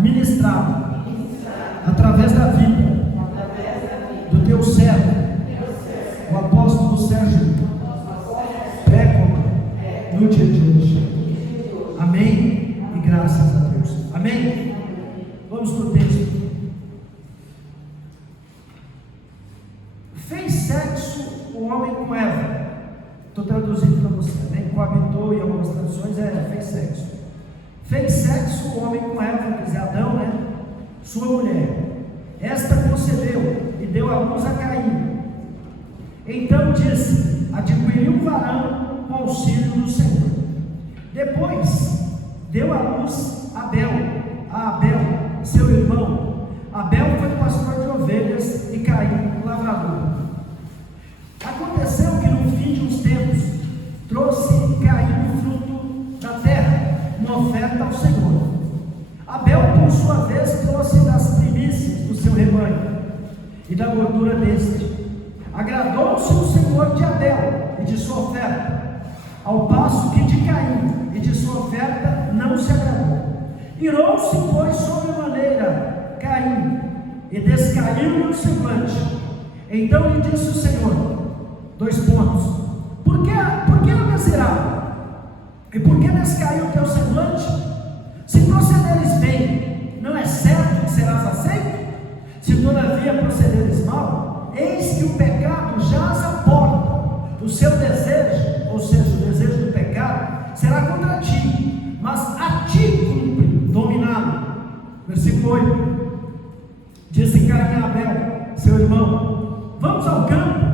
ministrado através da vida do teu servo, o apóstolo Sérgio Pécoma, no dia de hoje. Amém? E graças a Deus. Amém? Vamos para o texto. Fez sexo o homem com Eva. Estou traduzindo para você, né? Coabitou, em algumas traduções fez sexo. Fez sexo o homem com Eva, quer dizer, Adão, né? Sua mulher. Esta concebeu e deu à luz a Caim. Então disse: adquiriu um varão com auxílio do Senhor. Depois deu à luz a Abel, seu irmão. Abel foi pastor de ovelhas e Caim lavrador. Aconteceu que no fim de uns tempos trouxe Caim o fruto da terra, uma oferta ao Senhor. Abel, por sua vez, trouxe das primícias do seu rebanho e da gordura deste. Agradou-se o Senhor de Abel e de sua oferta, ao passo que de Caim e de sua oferta não se agradou. Irou-se, pois, sobremaneira Caim, e descaiu-lhe o semblante. Então lhe disse o Senhor, por que é miserável? E por que descaiu o teu semblante? Se procederes bem, não é certo que serás aceito? Se todavia procederes mal, eis que o pecado jaz à porta. O seu desejo, ou seja, o desejo do pecado, será contra ti, mas a ti cumpre dominá-lo. Versículo 8. Disse Caim a Abel, seu irmão: vamos ao campo.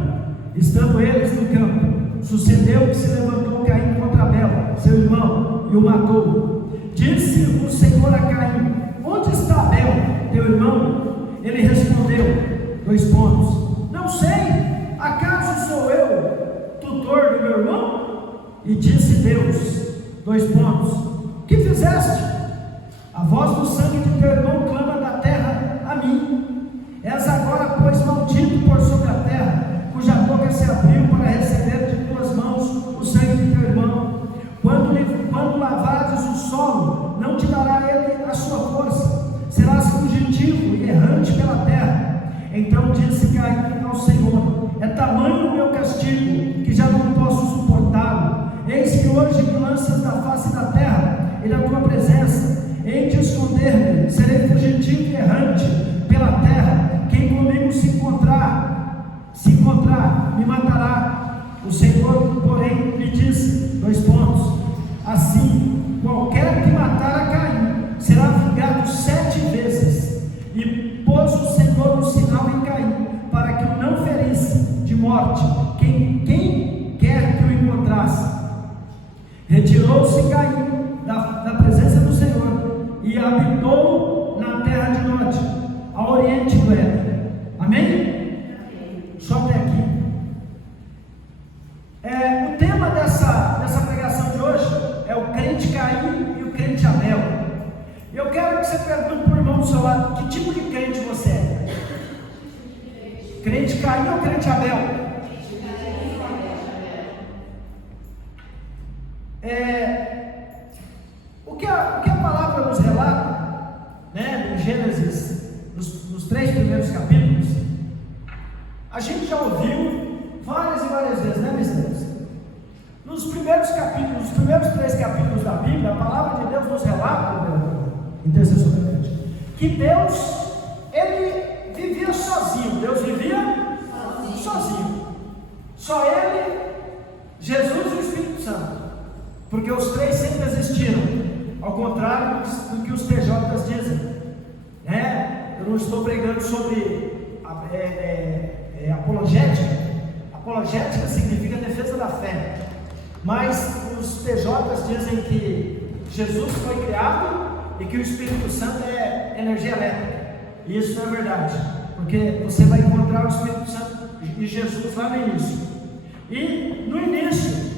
Estando eles no campo, sucedeu que se levantou Caim contra Abel, seu irmão, e o matou. Disse o Senhor a Caim: onde está Abel, teu irmão? Ele respondeu, não sei, acaso sou eu tutor do meu irmão? E disse Deus, que fizeste? A voz do sangue de teu irmão clama da terra a mim. És agora, pois, maldito por sobre a terra, cuja boca se abriu para receber de tuas mãos o sangue de teu irmão. Quando lavrares o solo, não te dará ele a sua força, serás fugitivo e errante pela terra. Então disse Caim ao Senhor: é tamanho o meu castigo, que já não posso suportá-lo. Eis que hoje me lanças da face da terra e da tua presença, hei de esconder-me, serei fugitivo e errante pela terra. Quem comigo se encontrar, me matará. O Senhor, porém, lhe disse, assim, qualquer que matar a Caim será vingado 7 vezes. E pôs o Senhor um sinal em Caim, para que o não ferisse de morte quem quer que o encontrasse. Retirou-se Caim da presença do Senhor e habitou na terra de Nod, a oriente do Éden. Amém? Só até aqui. O tema dessa pregação de hoje é o crente Caim e o crente Abel. Eu quero que você pergunte para o irmão do seu lado: que tipo de crente você é? Crente Caim ou crente Abel? O que a palavra nos relata, né, em Gênesis, nos 3 primeiros capítulos, a gente já ouviu várias e várias vezes, né, meus irmãos? Nos primeiros 3 capítulos da Bíblia, a palavra de Deus nos relata, intercessor, que Deus, ele vivia sozinho. Deus vivia sozinho. Só ele, Jesus e o Espírito Santo. Porque os 3 sempre existiram, ao contrário do que os TJs dizem. Eu não estou pregando sobre apologética. Apologética significa defesa da fé. Mas os TJs dizem que Jesus foi criado e que o Espírito Santo é energia elétrica. E isso não é verdade, porque você vai encontrar o Espírito Santo e Jesus lá no início. E no início,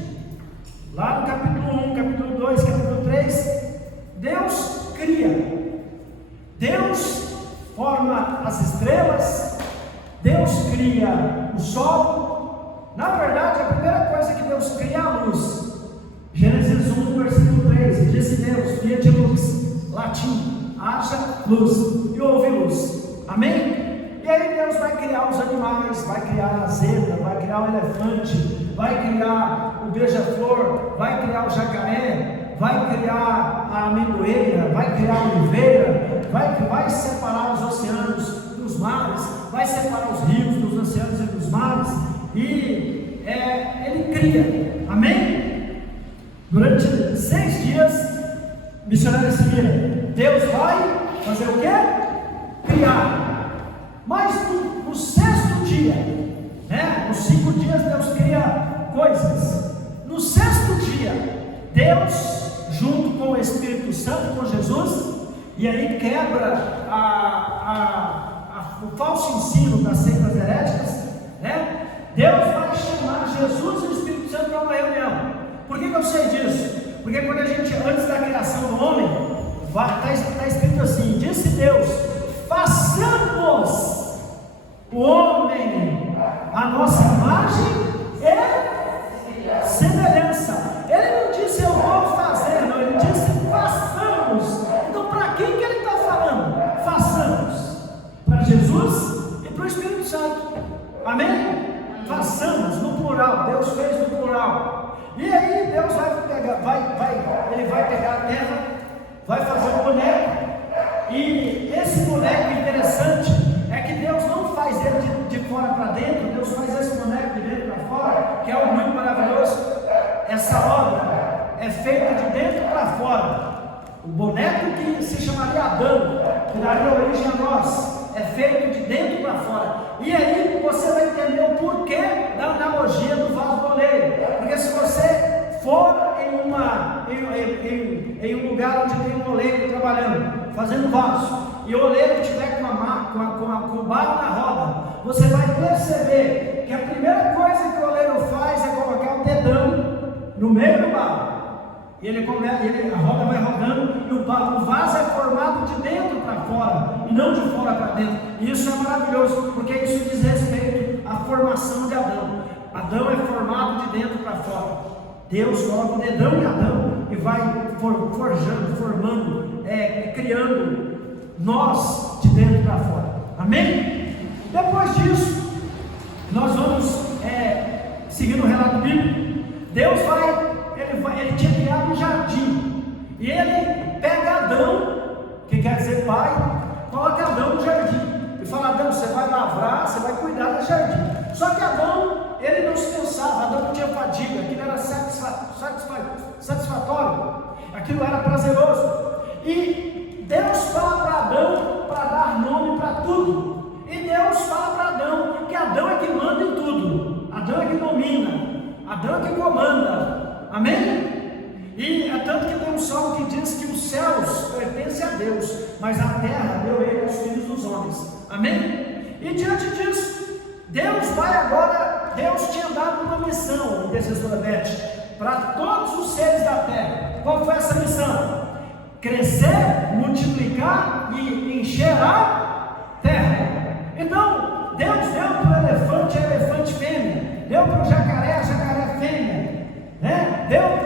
lá no capítulo 1, capítulo 2, capítulo 3, Deus cria. Deus forma as estrelas, Deus cria o sol. Na verdade, a primeira coisa que Deus cria é a luz. Gênesis 1, versículo 3, disse Deus, via de luz, latim, haja luz, e houve luz. Amém? E aí Deus vai criar os animais, vai criar a zebra, vai criar o elefante, vai criar o beija-flor, vai criar o jacaré, vai criar a amendoeira, vai criar a oliveira, vai separar os oceanos dos mares, vai separar os rios dos oceanos e dos mares, e ele cria. Amém? Durante 6 dias, missionário se vira, Deus vai fazer o quê? Criar. Mas no 6º dia, nos 5 dias Deus cria coisas. No 6º dia, Deus, junto com o Espírito Santo, com Jesus, e aí quebra o falso ensino das seitas heréticas, Deus vai chamar Jesus e o Espírito Santo para uma reunião. Por que eu sei disso? Porque quando a gente, antes da criação do homem, está escrito assim: disse Deus, façamos o homem a nossa imagem e semelhança. Ele não disse eu vou fazer, não, ele disse façamos. Então para quem que ele está falando? Façamos para Jesus e para o Espírito Santo. Amém? Façamos no plural, Deus fez no plural. E aí Deus ele vai pegar a terra, vai fazer um boneco. E esse boneco interessante é que Deus não faz ele de fora para dentro, Deus faz esse boneco de dentro para fora, que é algo muito maravilhoso. Essa obra é feita de dentro para fora. O boneco que se chamaria Adão, que daria origem a nós, é feito de dentro para fora. E aí você vai entender o porquê da analogia do vaso do oleiro. Porque se você for em um lugar onde tem um oleiro trabalhando, fazendo vaso, e o oleiro estiver com o barro na roda, você vai perceber que a primeira coisa que o oleiro faz é colocar o dedão no meio do barro. E a roda vai rodando, e o vaso é formado de dentro para fora, e não de fora para dentro. E isso é maravilhoso, porque isso diz respeito à formação de Adão. Adão é formado de dentro para fora. Deus coloca o dedão em Adão e vai forjando, formando, criando nós de dentro para fora. Amém? Depois disso, nós vamos seguindo o relato bíblico. Deus ele tinha criado um jardim, e ele pega Adão, que quer dizer pai, coloca Adão no jardim, e fala: Adão, você vai lavrar, você vai cuidar do jardim. Só que Adão, ele não se cansava, Adão não tinha fadiga, aquilo era satisfatório, aquilo era prazeroso. E Deus fala para Adão para dar nome para tudo, e Deus fala para Adão que Adão é que manda em tudo, Adão é que domina, Adão é que comanda. Amém? E é tanto que tem um salmo que diz que os céus pertencem a Deus, mas a terra deu ele aos filhos dos homens. Amém? E diante disso, Deus tinha dado uma missão em Desesperadete para todos os seres da terra. Qual foi essa missão? Crescer, multiplicar e encher a terra. Então, Deus deu para o elefante a elefante fêmea, deu para o jacaré a jacaré fêmea, deu para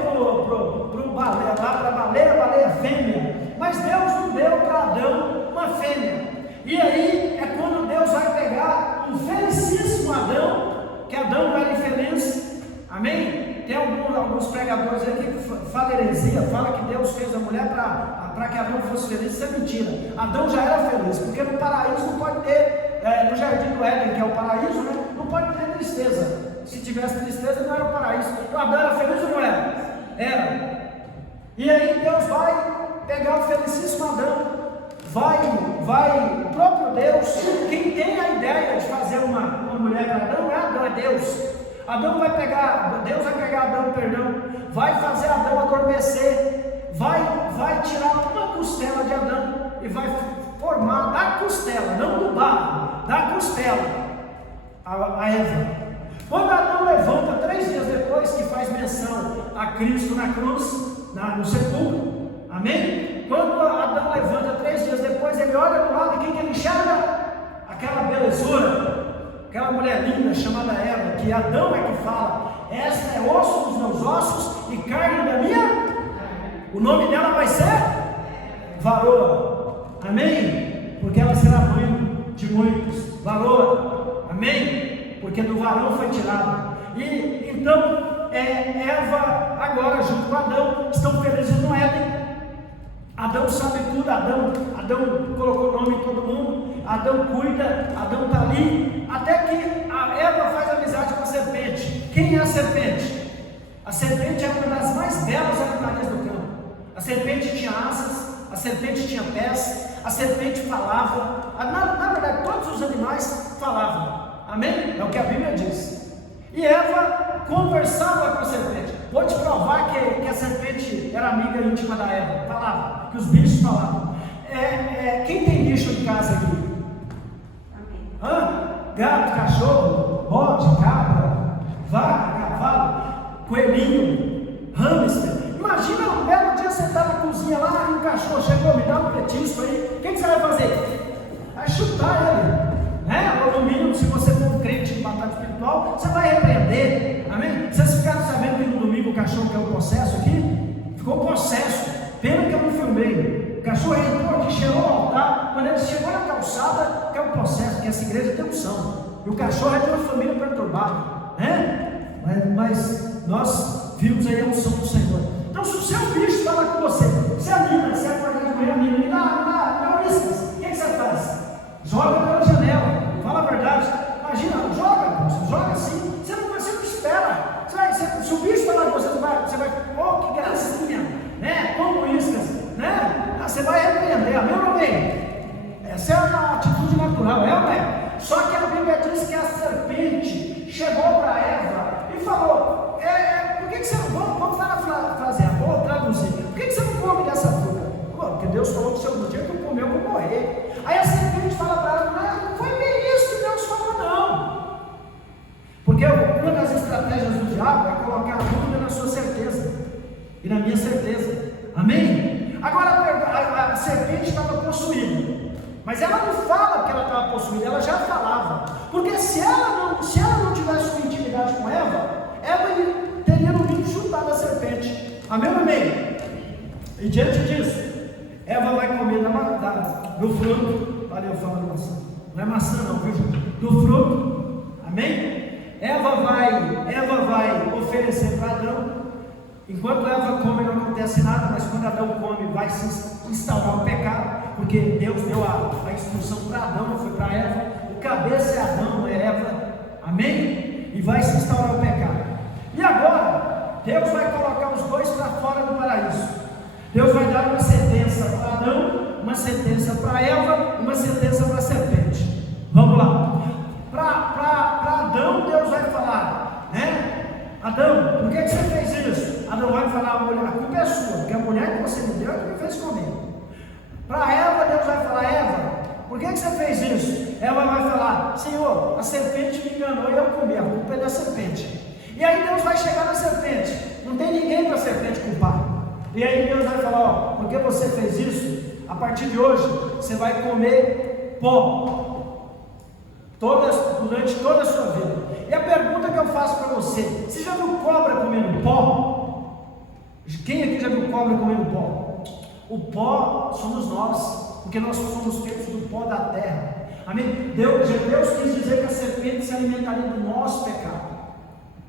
a baleia fêmea, mas Deus não deu para Adão uma fêmea. E aí é quando Deus vai pegar o felicíssimo Adão, que Adão era infeliz. Amém? Tem alguns pregadores aqui que falam heresia, fala que Deus fez a mulher para que Adão fosse feliz. Isso é mentira. Adão já era feliz, porque no paraíso não pode ter, no jardim do Éden, que é o paraíso, não pode ter tristeza. Se tivesse tristeza, não era o paraíso. Então Adão era feliz ou não era? Era. E aí Deus vai pegar o felicíssimo Adão, o próprio Deus, quem tem a ideia de fazer uma mulher para Adão, não é Adão, é Deus. Deus vai pegar Adão, vai fazer Adão adormecer, vai tirar uma costela de Adão e vai formar da costela, não do barro, da costela, a Eva. Quando Adão levanta 3 dias depois, que faz menção a Cristo na cruz, no sepulcro, amém? Quando Adão levanta 3 dias depois, ele olha do lado e quem que ele enxerga? Aquela belezura, aquela mulher linda chamada Eva, que Adão é que fala: esta é osso dos meus ossos e carne da minha. O nome dela vai ser Varoa. Amém? Porque ela será mãe de muitos. Varão. Amém? Porque do varão foi tirado. E então Eva agora junto com Adão estão felizes no Éden. Adão sabe tudo, Adão colocou nome em todo mundo, Adão cuida, Adão está ali, até que a Eva faz amizade com a serpente. Quem é a serpente? A serpente é uma das mais belas animais do campo. A serpente tinha asas, a serpente tinha pés, a serpente falava, na verdade todos os animais falavam, amém? É o que a Bíblia diz. E Eva conversava com a serpente. Vou te provar que a serpente era amiga íntima da Eva. Falava, que os bichos falavam. Quem tem bicho em casa aqui? Amém. Gato, cachorro, bode, cabra, vaca, cavalo, coelhinho, hamster. Imagina um belo dia você está na cozinha lá e um cachorro chegou, me dá um petisco aí. O que você vai fazer? Vai chutar ele. Ou no mínimo, se você for um crente de batalha espiritual, você vai repreender, amém? Vocês ficaram sabendo que no domingo o cachorro caiu possesso aqui? Ficou possesso, pena que eu não filmei. O cachorro entrou aqui, cheirou ao altar, quando ele chegou na calçada, caiu possesso, porque essa igreja tem unção, e o cachorro é de uma família perturbada, mas nós vimos aí a unção do Senhor. Então, se o seu bicho fala com você, você anima, você acorda de manhã, anima, me dá uíscas, o que você faz? Joga pela janela, fala a verdade. Imagina, joga assim, você não espera. Se o bicho falar com você, você vai, que gracinha, como iscas, você vai repreender, amém ou não amém? Essa é uma atitude natural, é ou não é? Só que a Bíblia diz que a serpente chegou para Eva e falou: por que você não, vamos lá na frase, vou traduzir, por que você não come dessa fruta? Porque Deus falou que se eu dia que eu comer, eu vou morrer. Aí a serpente fala para ela: não foi bem isso que Deus falou, não. Porque uma das estratégias do diabo é colocar a dúvida na sua certeza e na minha certeza. Amém? Agora a serpente estava possuída, mas ela não fala que ela estava possuída, ela já falava. Porque se ela não tivesse uma intimidade com Eva teria no mínimo chutado a serpente. Amém ou amém? E diante disso, Eva vai comer do fruto. Valeu, falando maçã. Não é maçã não, viu? Do fruto. Amém? Eva vai oferecer para Adão. Enquanto Eva come não acontece nada, mas quando Adão come vai se instaurar o pecado, porque Deus deu a instrução para Adão, não foi para Eva. O cabeça é Adão, não é Eva. Amém? E vai se instaurar o pecado. E agora, Deus vai colocar os dois para fora do paraíso. Deus vai dar uma sentença para Adão, uma sentença para Eva, uma sentença para a serpente. Vamos lá. Para Adão, Deus vai falar, Adão, por que você fez isso? Adão vai falar: a culpa é sua, porque a mulher que você me deu é que me fez comer. Para Eva, Deus vai falar: Eva, por que você fez isso? Eva vai falar: Senhor, a serpente me enganou e eu comi, a culpa é da serpente. E aí Deus vai chegar na serpente, não tem ninguém para a serpente culpar. E aí Deus vai falar: porque você fez isso, a partir de hoje você vai comer pó durante toda a sua vida. E a pergunta que eu faço para você já viu cobra comendo pó? Quem aqui já viu cobra comendo pó? O pó somos nós, porque nós somos feitos do pó da terra. Amém? Deus quis dizer que a serpente se alimentaria do nosso pecado.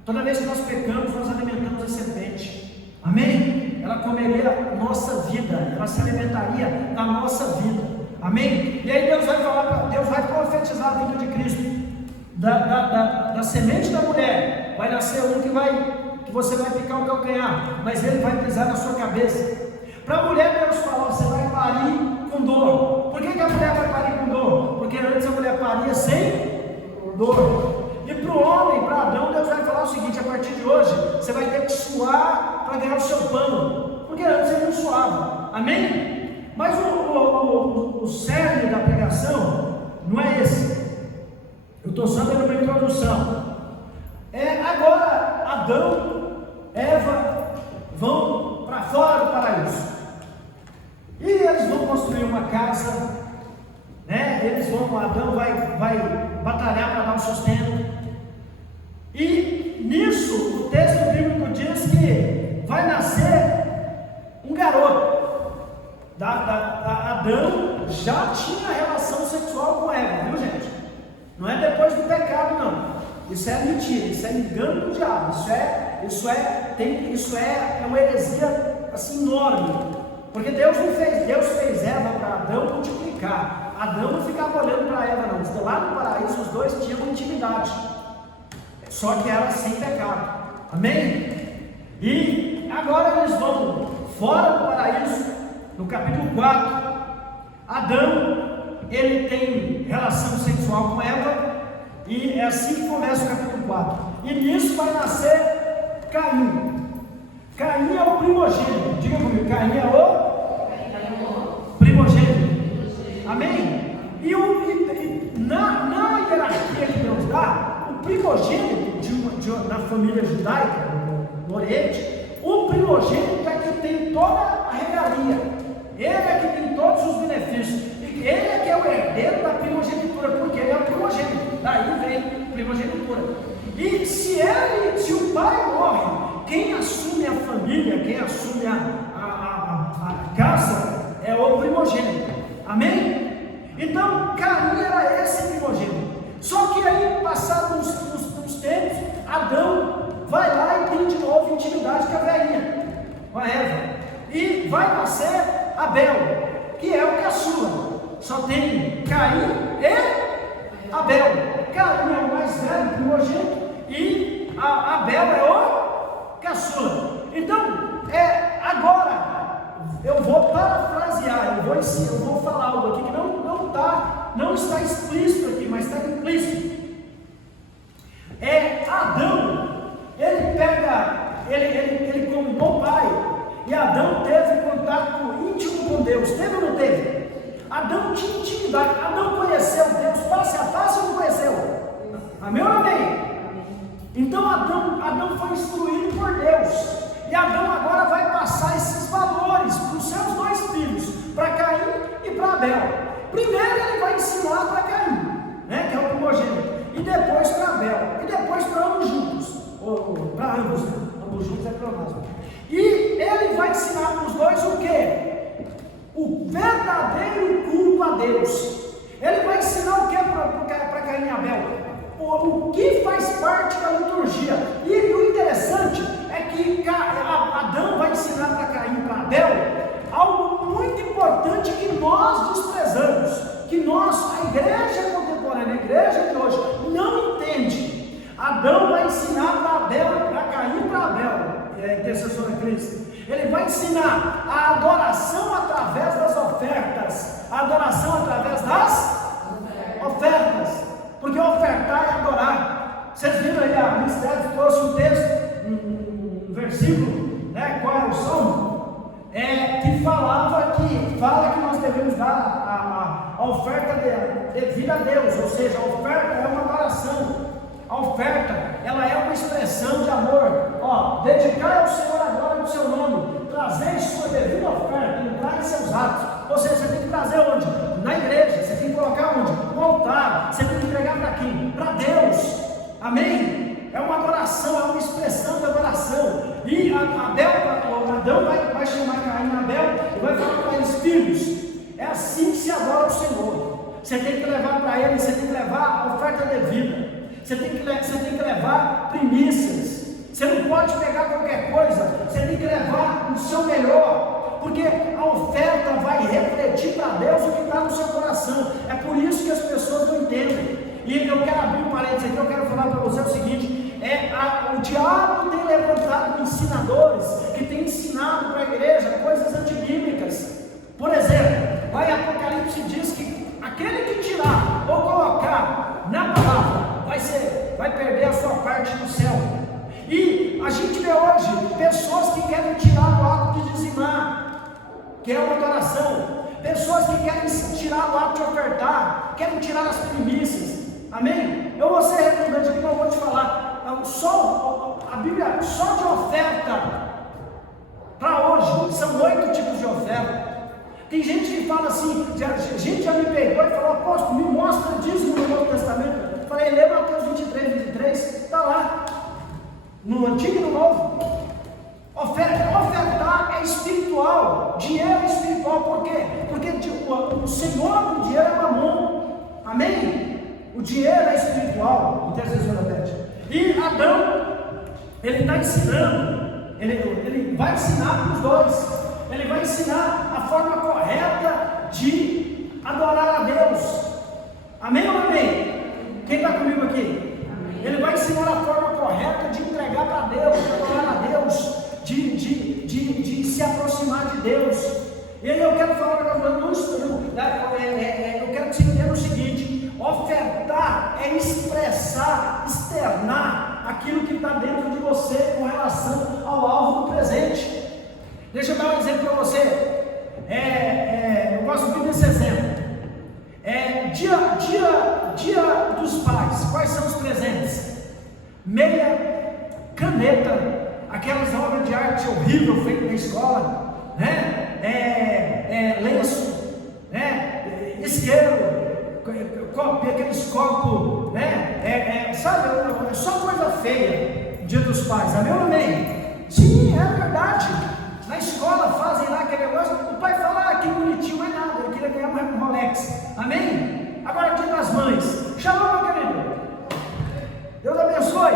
Toda vez que nós pecamos, nós alimentamos a serpente. Amém? Ela comeria nossa vida, ela se alimentaria da nossa vida. Amém? E aí Deus vai falar, Deus vai profetizar a vida de Cristo. Da semente da mulher vai nascer um que você vai picar o calcanhar, mas ele vai pisar na sua cabeça. Para a mulher, Deus falou: você vai parir com dor. Por que a mulher vai parir com dor? Porque antes a mulher paria sem dor. E para o homem, para Adão, Deus vai falar o seguinte: a partir de hoje você vai ter que suar para ganhar o seu pão, porque antes ele não suava. Amém? Mas o cerne da pregação não é esse. Eu estou só dando uma introdução. Agora Adão, Eva vão para fora do paraíso. E eles vão construir uma casa, Adão vai batalhar para dar um sustento. E nisso o texto bíblico diz que vai nascer um garoto. Adão já tinha relação sexual com Eva, viu, gente? Não é depois do pecado, não. Isso é mentira, isso é engano do diabo, isso é uma heresia assim enorme, porque Deus fez Eva para Adão multiplicar. Adão não ficava olhando para Eva, não. Lá no paraíso os dois tinham intimidade, só que era sem pecado, amém? E agora eles vão fora do paraíso, no capítulo 4, Adão, ele tem relação sexual com Eva, e é assim que começa o capítulo 4. E nisso vai nascer Caim. Caim é o primogênito. Diga comigo, Caim é o primogênito. Amém? Na hierarquia que Deus dá, o primogênito na família judaica, no Oriente, o primogênito é que tem toda a regalia. Ele é que tem todos os benefícios. Ele é que é o herdeiro da primogenitura, porque ele é o primogênito. Daí vem primogenitura. E se o pai morre, quem assume a família, quem assume a casa, é o primogênito. Amém? Então, Caim era esse primogênito. Só que aí, passados uns tempos, Adão vai lá e tem de novo intimidade com a velhinha, com a Eva. E vai nascer Abel, que é o caçula. Só tem Caim e Abel. Caim é o mais velho, primogênito, e Abel é o caçula. Então, agora eu vou parafrasear, eu vou falar algo aqui que não está explícito aqui, mas está implícito. Adão, ele como bom pai, e Adão teve contato íntimo com Deus. Teve ou não teve? Adão tinha intimidade. Adão conheceu Deus face a face ou não conheceu? Amém ou não amém? Então Adão foi instruído por Deus. E Adão agora vai passar esses valores para os seus dois filhos, para Caim e para Abel. Primeiro ele vai ensinar para Caim, que é o primogênito, e depois para Abel, e depois para ambos juntos. Para ambos, ambos juntos é pleonasmo. E ele vai ensinar para os dois o quê? O verdadeiro culto a Deus. Ele vai ensinar o que para Caim e Abel? O que faz parte da liturgia. E o interessante é que Adão vai ensinar para Caim e para Abel algo muito importante que nós desprezamos, que a igreja contemporânea, a igreja de hoje, não entende. Adão vai ensinar para Abel, para Caim e para Abel, que é a intercessora de Cristo. Ele vai ensinar a adoração através das ofertas, a adoração através das ofertas, porque ofertar é adorar. Vocês viram aí, a ministério trouxe um texto, um versículo, qual é o Salmo? Que fala que nós devemos dar a oferta devida a Deus, ou seja, a oferta é uma adoração. A oferta, ela é uma expressão de amor. Dedicar ao Senhor a glória do seu nome, trazer sua devida oferta, entrar em seus atos. Ou seja, você tem que trazer onde? Na igreja. Você tem que colocar onde? No altar. Você tem que entregar para quem? Para Deus. Amém? É uma adoração, é uma expressão de adoração. E Adão vai chamar Caim e Abel e vai falar para eles: filhos, é assim que se adora o Senhor. Você tem que levar para ele, você tem que levar a oferta devida. Você tem que levar primícias. Você não pode pegar qualquer coisa. Você tem que levar o seu melhor, porque a oferta vai refletir para Deus o que está no seu coração. É por isso que as pessoas não entendem. E eu quero abrir um parênteses aqui. Eu quero falar para você o seguinte: o diabo tem levantado ensinadores que têm ensinado para a igreja coisas antibíblicas. Por exemplo, lá em Apocalipse diz que aquele que tirar ou colocar na palavra vai perder a sua parte no céu. E a gente vê hoje pessoas que querem tirar o ato de dizimar, que é uma adoração. Pessoas que querem tirar o ato de ofertar, querem tirar as primícias. Amém? Eu vou ser redundante aqui, não vou te falar. A Bíblia, só de oferta para hoje, são 8 tipos de oferta. Tem gente que fala assim, gente já me pegou e falou: apóstolo, me mostra dízimo no Novo Testamento. Eu falei: lê Mateus 23, está lá, no Antigo e no Novo. Ofertar é espiritual, dinheiro é espiritual. Por quê? Porque o senhor do dinheiro é Mamon. Amém? O dinheiro é espiritual, intercessora Beth. E Adão, ele está ensinando, ele vai ensinar para os dois. Ele vai ensinar a forma correta de adorar a Deus. Amém ou não amém? Quem está comigo aqui? Amém. Ele vai ensinar a forma correta de entregar para Deus, de adorar a Deus, de se aproximar de Deus. E aí eu quero falar para você, eu quero que você entenda o seguinte: ofertar é expressar, externar aquilo que está dentro de você com relação ao alvo do presente. Deixa eu dar um exemplo para você. Eu gosto muito desse exemplo. Dia dos pais. Quais são os presentes? Meia, caneta, aquelas obras de arte horrível feitas na escola, né? Lenço, né? Isqueiro, aqueles copos, né? Sabe? É só coisa feia. Dia dos pais. Amém ou amém? Sim, é verdade. Na escola fazem lá aquele negócio, o pai fala, que bonitinho, mas nada, eu queria ganhar um Rolex. Amém? Agora dia das mães. Shalom, meu querido. Deus abençoe.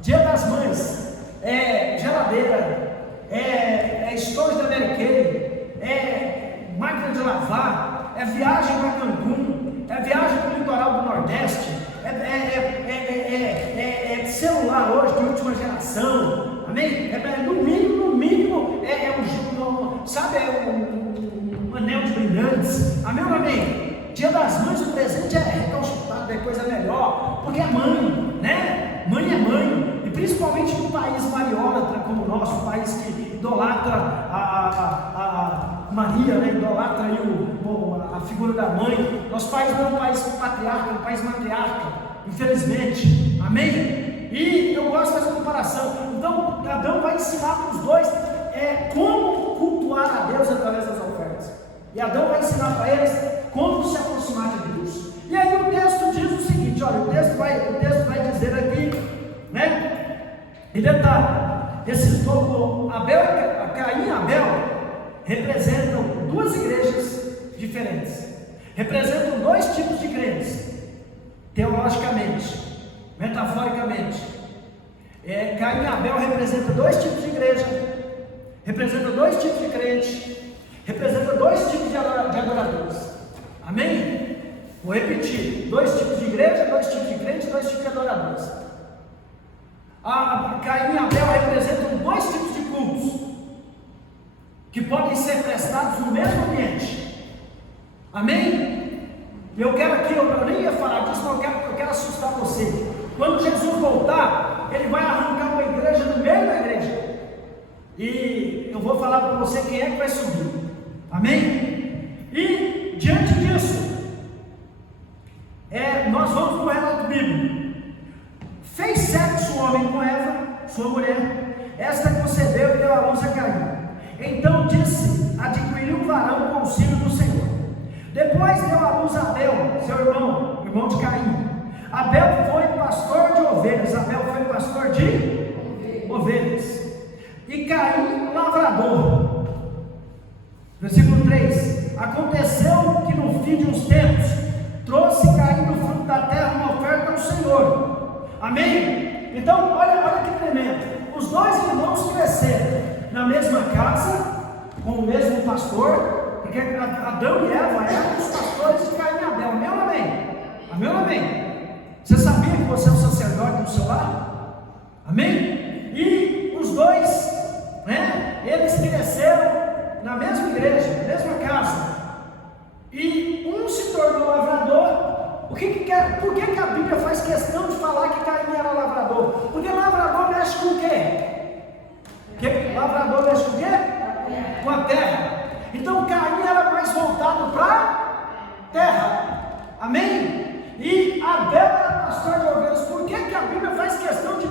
Dia das mães. Geladeira. Estojos da Mary Kay. Máquina de lavar. Viagem para Cancún. Viagem para o litoral do Nordeste. Celular hoje de última geração. Amém? No mínimo, um anel de brilhantes. Amém ou não amém? Dia das mães, o presente é recalcitrado, é coisa melhor, porque é mãe, né? Mãe é mãe, e principalmente num país mariólatra como o nosso, um país que idolatra a Maria, né? Idolatra aí a figura da mãe. Nosso país não é um país patriarca, é um país matriarca, infelizmente. Amém? E eu gosto dessa comparação. Então, Adão vai ensinar para os dois como cultuar a Deus através das ofertas. E Adão vai ensinar para eles como se aproximar de Deus. E aí o texto diz o seguinte, olha, o texto vai dizer aqui, né? E detalhe, esses dois, Caim e Abel representam duas igrejas diferentes. Representam dois tipos de crentes, teologicamente. Metaforicamente, Caim e Abel representam dois tipos de igreja, representam dois tipos de crente, representam dois tipos de adoradores. Amém? Vou repetir: dois tipos de igreja, dois tipos de crente, dois tipos de adoradores. Caim e Abel representam dois tipos de cultos que podem ser prestados no mesmo ambiente. Amém? Eu quero aqui, eu nem ia falar disso, mas eu quero assustar você. Quando Jesus voltar, ele vai arrancar uma igreja no meio da igreja. E eu vou falar para você quem é que vai subir. Amém? E diante disso, nós vamos para o relato bíblico. Fez sexo o homem com Eva, sua mulher. Esta concebeu e deu à luz a Caim. Então disse: adquiriu um varão com o auxílio do Senhor. Depois deu à luz a Abel, seu irmão de Caim. Abel foi pastor de ovelhas. Abel foi pastor de ovelhas. E Caim, lavrador. Versículo 3: aconteceu que no fim de uns tempos trouxe Caim do fruto da terra uma oferta ao Senhor. Amém? Então, olha que tremendo. Os dois irmãos cresceram na mesma casa, com o mesmo pastor, porque Adão e Eva eram os pastores de Caim e Abel. Amém ou não amém? Amém ou não amém? Você sabia que você é um sacerdote do seu lar? Amém? E os dois, eles cresceram na mesma igreja, na mesma casa. E um se tornou lavrador. Por que a Bíblia faz questão de falar que Caim era lavrador? Porque lavrador mexe com o quê? Lavrador mexe com o quê? Com a terra. Então Caim era mais voltado para a terra. Amém? E Abel era pastor de ovelhas. Por que a Bíblia faz questão de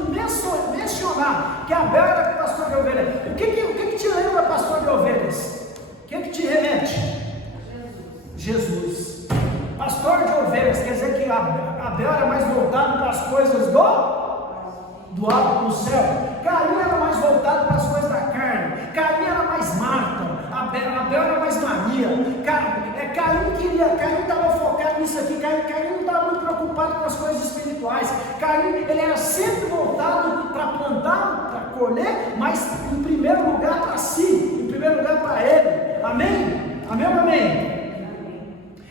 mencionar que Abel era pastor de ovelhas? O que te lembra pastor de ovelhas? O que te remete? Jesus. Pastor de ovelhas quer dizer que Abel era mais voltado para as coisas do alto do céu. Caim era mais voltado para as coisas da carne. Caim era mais Marta. Abel era mais mania. Caim estava focado nisso aqui. Caim não estava muito preocupado com as coisas espirituais. Caim, ele era sempre voltado para plantar, para colher, mas em primeiro lugar para si, em primeiro lugar para ele. Amém? Amém ou amém?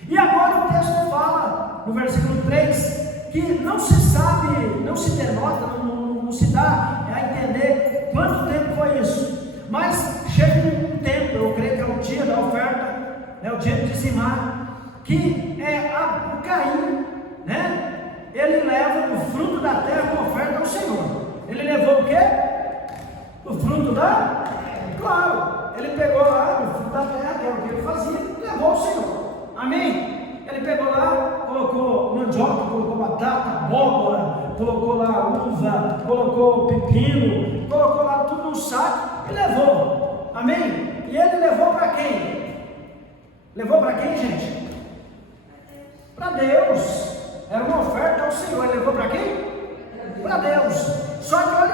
E agora o texto fala, no versículo 3, que não se sabe, não se denota, não se dá a entender quanto tempo foi isso. Mas chega um tempo, eu creio que é o dia da oferta, o dia de dizimar, que o Caim, ele leva o fruto da terra como oferta ao Senhor. Ele levou o quê? O fruto da? Claro, ele pegou lá o fruto da terra, que era o que ele fazia, e levou ao Senhor. Amém? Ele pegou lá, colocou mandioca, colocou batata, abóbora, colocou lá uva, colocou pepino, colocou lá tudo num saco e levou. Amém? E ele levou para quem? Levou para quem, gente? Para Deus. Era uma oferta ao Senhor. Ele levou para quem? Para Deus. Só que olha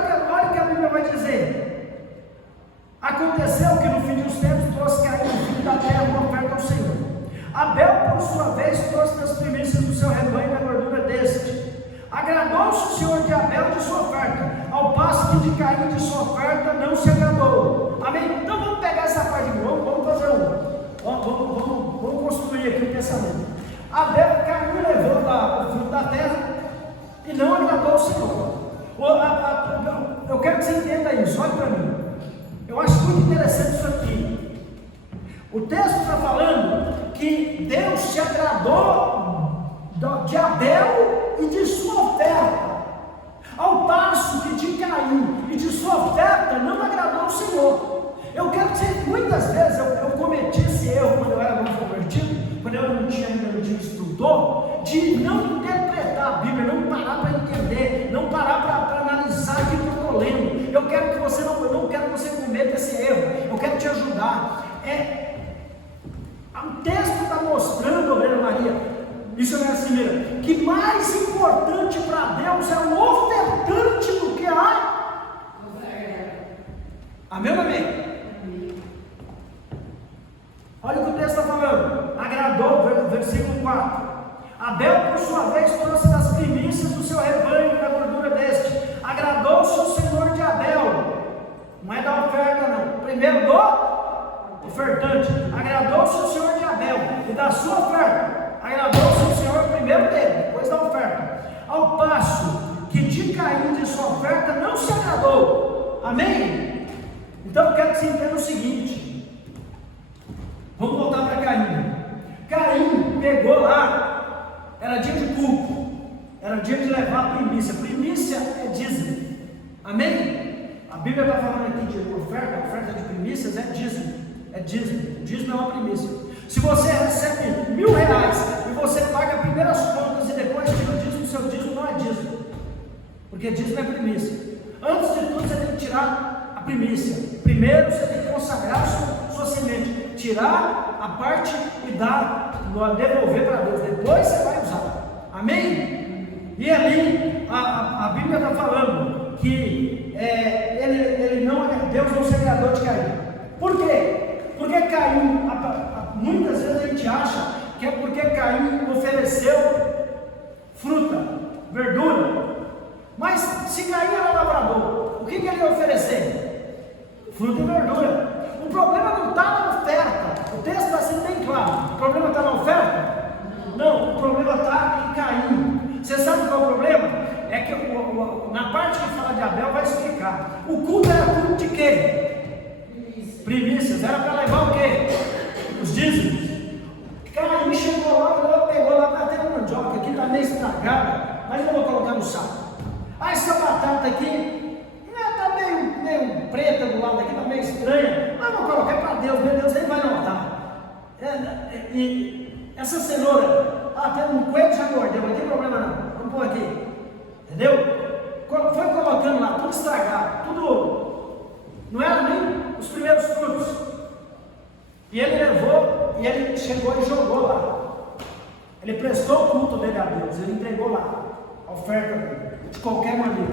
o que a Bíblia vai dizer. Aconteceu que no fim dos tempos trouxe Caim, o filho da terra, uma oferta ao Senhor. Abel, por sua vez, trouxe das primícias do seu rebanho da gordura deste. Agradou-se o Senhor de Abel de sua oferta, ao passo que de Caim de sua oferta não se agradou. Amém? Então vamos pegar essa parte de novo, vamos fazer vamos construir aqui o pensamento. Caim levou o fruto da terra e não agradou o Senhor. Eu quero que você entenda isso, olha para mim. Eu acho muito interessante isso aqui. O texto está falando que Deus se agradou de Abel e de sua oferta, ao passo que de Caim e de sua oferta não agradou o Senhor. Eu quero dizer que muitas vezes eu cometi esse erro quando eu era novo convertido, quando eu não tinha ainda um instrutor, de não interpretar a Bíblia, não parar para entender, não parar para analisar aquilo que eu estou lendo. Eu quero que você eu não quero que você cometa esse erro, eu quero te ajudar. O texto está mostrando, Ovelha Maria, missionária Cimeira, que mais importante para Deus é o ofertante do que a amém ou amém? Olha o que o texto está falando. Agradou, versículo 4. Abel, por sua vez, trouxe das primícias do seu rebanho da gordura deste. Agradou-se o Senhor de Abel. Não é da oferta, não. Primeiro do ofertante. Agradou-se o Senhor de Abel e da sua oferta. Agradou-se o Senhor primeiro dele, depois da oferta. Ao passo que de Caim de sua oferta não se agradou. Amém? Então eu quero que você entenda o seguinte. Vamos voltar para Caim. Caim pegou lá, era dia de culto, era dia de levar a primícia. Primícia é dízimo. Amém? A Bíblia está falando aqui de oferta de primícias é dízimo. É dízimo. Dízimo é uma primícia. Se você recebe R$1.000 e você paga primeiras contas e depois tira o dízimo, seu dízimo não é dízimo. Porque dízimo é primícia. Antes de tudo você tem que tirar a primícia. Primeiro você tem que consagrar sua semente. Tirar a parte e devolver para Deus. Depois você vai usar. Amém? E ali a Bíblia está falando que Deus não se agradou de Caim. Por quê? Porque Caim, muitas vezes a gente acha que é porque Caim ofereceu fruta, verdura. Mas se Caim era lavrador, o que ele ia oferecer? Fruta e verdura. O problema não está na oferta. O texto está sendo bem claro. O problema está na oferta? Não, o problema está em Caim. Você sabe qual é o problema? É que na parte que fala de Abel vai explicar. O culto era culto de quê? Primícias. Era para levar o quê? Os dízimos. Caim chegou lá, pegou lá, bateu na mandioca, aqui está meio estragada, mas eu vou colocar no saco. Essa batata aqui está meio preta do lado aqui, está meio estranha, mas vou colocar para Deus, meu Deus nem vai notar. E essa cenoura, tem um coelho já mordeu, não tem problema não, vamos pôr aqui, entendeu? Foi colocando lá, tudo estragado, tudo, não era nem os primeiros frutos. E ele levou, e ele chegou e jogou lá. Ele prestou o culto dele a Deus, ele entregou lá a oferta dele, de qualquer maneira.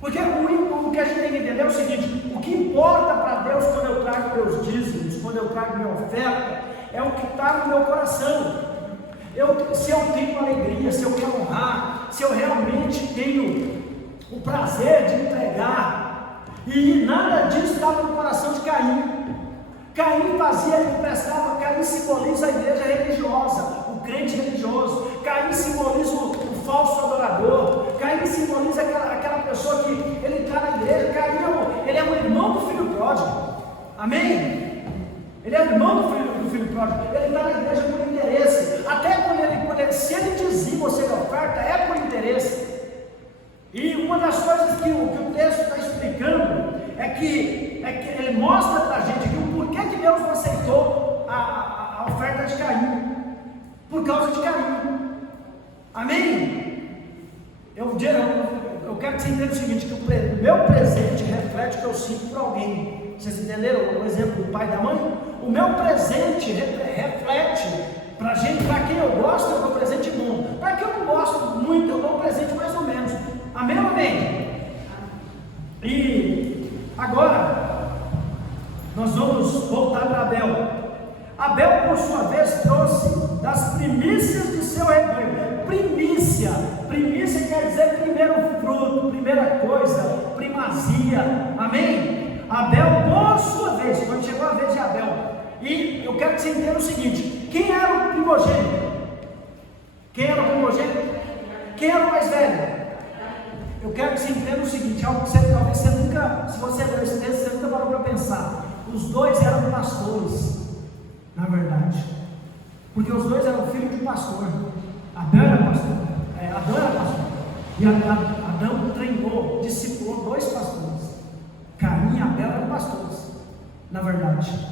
Porque o que a gente tem que entender é o seguinte: o que importa para Deus quando eu trago meus dízimos, quando eu trago minha oferta, é o que está no meu coração. Se eu tenho alegria, se eu quero honrar, se eu realmente tenho o prazer de entregar, e nada disso estava no coração de Caim. Caim fazia, ele prestava. Caim simboliza a igreja religiosa, o crente religioso. Caim simboliza o falso adorador. Caim simboliza aquela pessoa que ele está na igreja. Caim ele é um irmão do filho pródigo. Amém? Ele é o irmão do filho pródigo. Ele está na igreja por interesse. Até quando se ele dizima ou se ele oferta, é por interesse. E uma das coisas que o texto está explicando é que ele mostra para a gente que o porquê que Deus não aceitou a oferta de Caim. Por causa de Caim. Amém? Eu quero que você entenda o seguinte, que o meu presente reflete o que eu sinto para alguém. Vocês entenderam o exemplo do pai e da mãe? O meu presente reflete para gente, para quem eu gosto, eu dou um presente bom. Para quem eu não gosto muito, eu dou um presente mais ou menos. Amém ou amém? E agora nós vamos voltar para Abel. Abel, por sua vez, trouxe das primícias de seu rebanho. Primícia quer dizer primeiro fruto, primeira coisa, primazia. Amém? Abel, por sua vez, quando chegou a vez de Abel, e eu quero que você entenda o seguinte: quem era o primogênito? Quem era o primogênito? Quem era o mais velho? Eu quero que você entenda o seguinte, algo que talvez você nunca, se você ler esse texto, você nunca parou para pensar. Os dois eram pastores, na verdade, porque os dois eram filhos de pastor. Adão era pastor, Adão era pastor, e Adão treinou, discipulou dois pastores. Caim e Abel eram pastores, na verdade.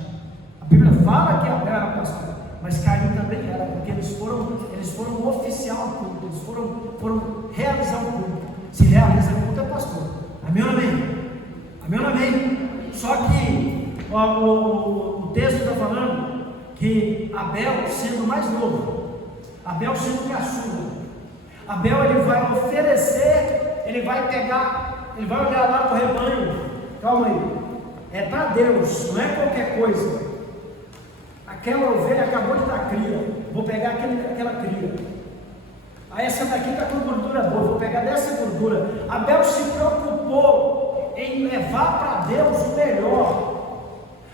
A Bíblia fala que Abel era pastor, mas Caim também era, porque eles foram oficiar o culto, eles foram realizar o culto. Se realiza o culto é pastor. Amém ou amém? Amém ou amém? Só que o texto está falando que Abel, sendo mais novo, Abel sendo caçula, Abel ele vai oferecer, ele vai olhar lá para o rebanho. Calma aí, é para Deus, não é qualquer coisa. Aquela ovelha acabou de dar cria, vou pegar aquela cria. Aí essa daqui está com gordura boa, vou pegar dessa gordura. Abel se preocupou em levar para Deus o melhor.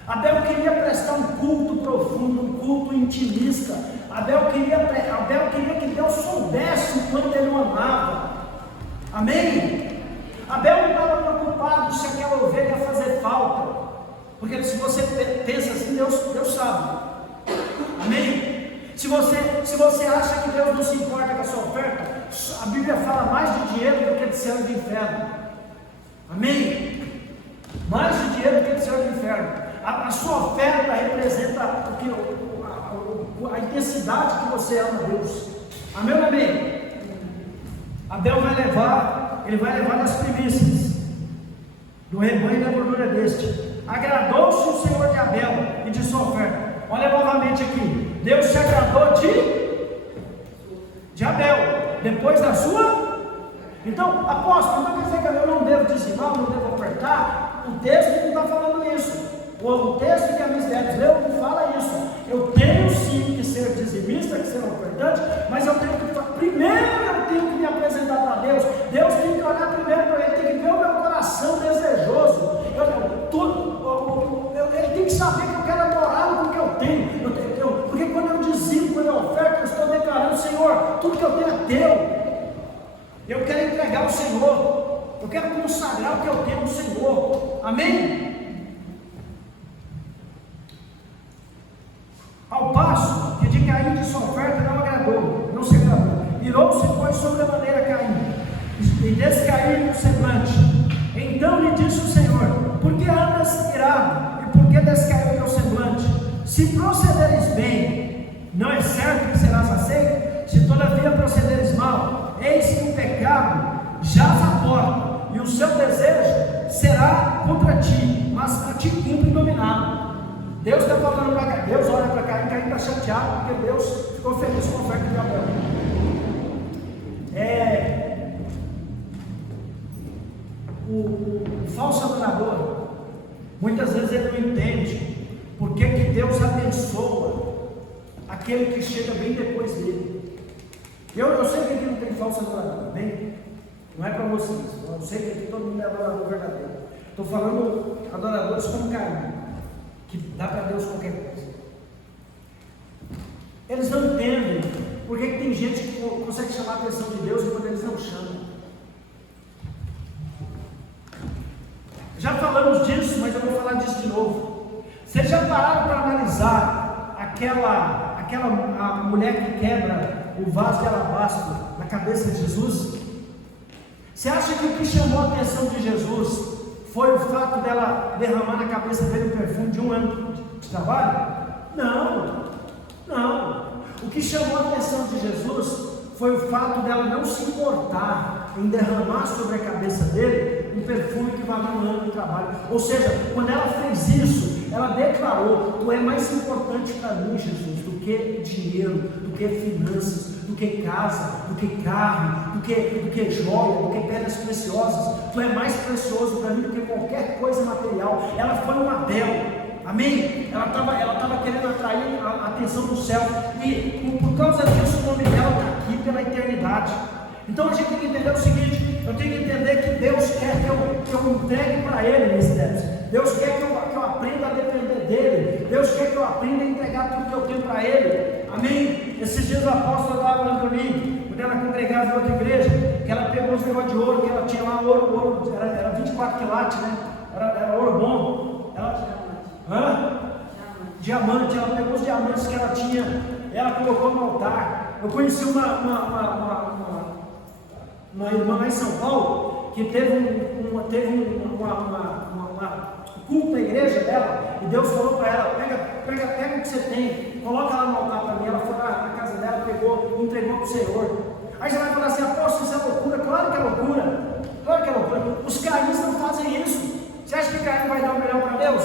Abel queria prestar um culto profundo, um culto intimista. Abel queria que Deus soubesse o quanto ele o amava. Amém? Abel não estava preocupado se aquela ovelha ia fazer falta, porque se você pensa assim, Deus sabe. Amém? Se você acha que Deus não se importa com a sua oferta, a Bíblia fala mais de dinheiro do que de céu e de inferno. Amém? Mais de dinheiro do que de céu e de inferno. A sua oferta representa a intensidade que você ama a Deus. Amém ou amém? Abel ele vai levar das primícias do rebanho da gordura deste. Agradou-se o Senhor de Abel e de sua oferta. Olha novamente aqui. Deus se agradou de Abel, depois da sua. Então, apóstolo, não quer dizer que eu não devo dizimar, não devo ofertar. O texto não está falando isso. O texto que a Miss Debs leu não fala isso. Eu tenho sim que ser dizimista, que ser ofertante, mas primeiro eu tenho que me apresentar para Deus. Deus tem que olhar primeiro para ele, tem que ver o meu coração desejoso. Ele tem que saber que eu quero adorar com o que eu tenho. Porque quando eu dizimo, quando eu oferto, eu estou declarando: Senhor, tudo que eu tenho é teu. Eu quero entregar ao Senhor. Eu quero consagrar o que eu tenho ao Senhor. Amém? Ao passo que de Caim de sua oferta não se agradou. Irou-se, pois, sobremaneira Caim, e descaiu o semblante. Então lhe disse o Senhor: por que andas irado? E por que descaiu o teu semblante? Se procederes bem, não é certo que serás aceito? Se todavia procederes mal, eis que o pecado jaz à porta, e o seu desejo será contra ti, mas a ti cumpre dominá-lo. Deus está falando para Caim. Deus olha para Caim, Caim está chateado porque Deus ficou feliz com a oferta de Abel. O falso adorador, muitas vezes ele não entende por que Deus abençoa aquele que chega bem depois dele. Eu sei que aqui não tem falsa adoradora, bem? Não é para vocês. Eu sei que aqui todo mundo é adorador verdadeiro. Estou falando adoradores como carne, que dá para Deus qualquer coisa. Eles não entendem por que tem gente que consegue chamar a atenção de Deus quando eles não chamam. Já falamos disso, mas eu vou falar disso de novo. Vocês já pararam para analisar a mulher que quebra o vaso de alabastro na cabeça de Jesus? Você acha que o que chamou a atenção de Jesus foi o fato dela derramar na cabeça dele o perfume de um ano de trabalho? Não. O que chamou a atenção de Jesus foi o fato dela não se importar em derramar sobre a cabeça dele um perfume que valia um ano de trabalho. Ou seja, quando ela fez isso, ela declarou: tu é mais importante para mim, Jesus, do que dinheiro, do que finanças, do que casa, do que carro, do que joia, do que pedras preciosas. Tu é mais precioso para mim do que qualquer coisa material. Ela foi uma Abel. Amém? Ela estava querendo atrair a atenção do céu, e por causa disso o nome dela está aqui pela eternidade. Então a gente tem que entender o seguinte: eu tenho que entender que Deus quer que eu entregue para Ele nesse déficit. Deus quer que eu aprenda a depender dEle. Deus quer que eu aprenda a entregar tudo que eu tenho para Ele. Amém? Esses dias o apóstolo estava falando para mim, quando ela congregava em outra igreja, que ela pegou os negócios de ouro, que ela tinha lá ouro era 24 quilates, né? Era ouro bom. Diamante, ela pegou os diamantes que ela tinha, ela colocou no altar. Eu conheci uma irmã lá em São Paulo, que teve um culto na igreja dela, e Deus falou para ela: pega o que você tem, coloca lá no altar para mim. Ela foi na casa dela, pegou, entregou para o Senhor. Aí você vai falar assim: apóstolo, isso é loucura. Claro que é loucura, claro que é loucura. Os caíns não fazem isso. Você acha que Caim vai dar o melhor para Deus?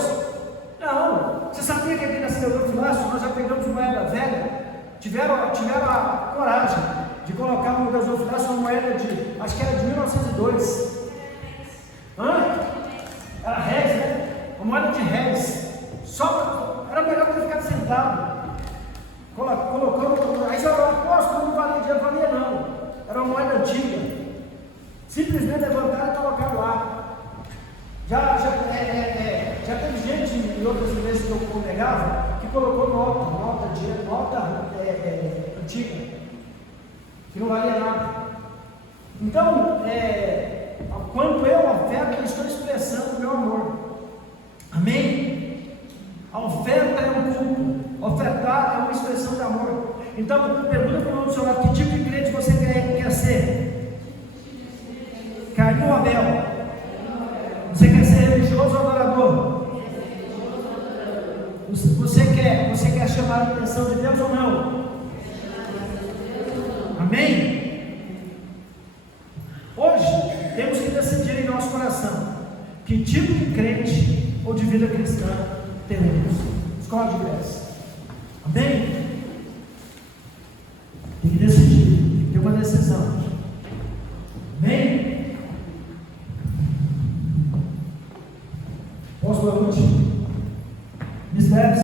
Não. Você sabia que aqui na Teofilácio nós já pegamos moeda velha? Tiveram a coragem de colocar no gasofilácio uma moeda de, acho que era de 1902. Era réis, né? Uma moeda de réis. Era melhor que ter ficado sentado. Colocou, aí você falou: apóstolo, não valia dinheiro, valia não. Era uma moeda antiga. Simplesmente levantaram e colocaram lá. Já teve gente em outras igrejas que eu congregava que colocou nota antiga, que não valia nada. Então, quando eu oferto, eu estou expressando o meu amor. Amém? A oferta é um culto, ofertar é uma expressão de amor. Então, pergunta para o irmão do seu lado: que tipo de crente você quer ser? Caim ou Abel? Você quer ser religioso ou adorador? Você quer chamar a atenção de Deus ou não? Amém? Hoje temos que decidir em nosso coração que tipo de crente ou de vida cristã teremos. Escola de graça. Amém? Tem que decidir, tem que ter uma decisão. Amém? Boa noite.